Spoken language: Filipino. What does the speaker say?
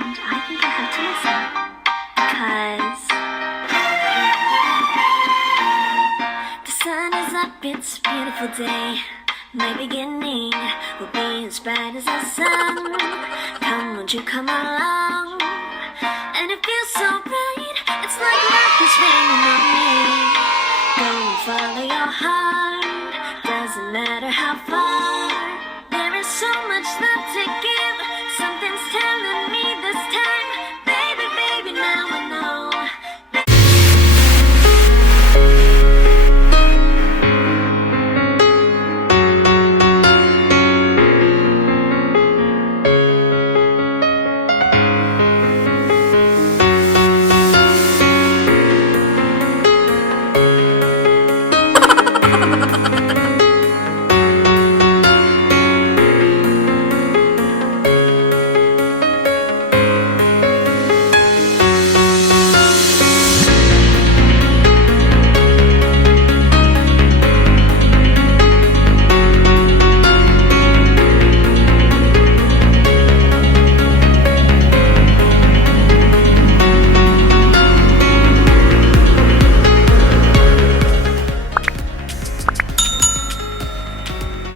and I think I have to listen. Because the sun is up, it's a beautiful day. My beginning will be as bright as the sun. Come, won't you come along? And it feels so bright, it's like luck is raining on me. Go and follow your heart, doesn't matter how far. There is so much left to give.